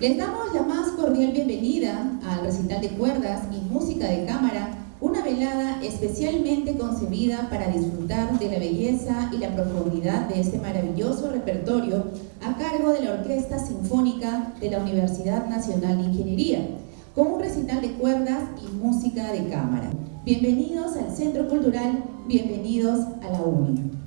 Les damos la más cordial bienvenida al recital de cuerdas y música de cámara, una velada especialmente concebida para disfrutar de la belleza y la profundidad de este maravilloso repertorio a cargo de la Orquesta Sinfónica de la Universidad Nacional de Ingeniería, con un recital de cuerdas y música de cámara. Bienvenidos al Centro Cultural, bienvenidos a la UNI.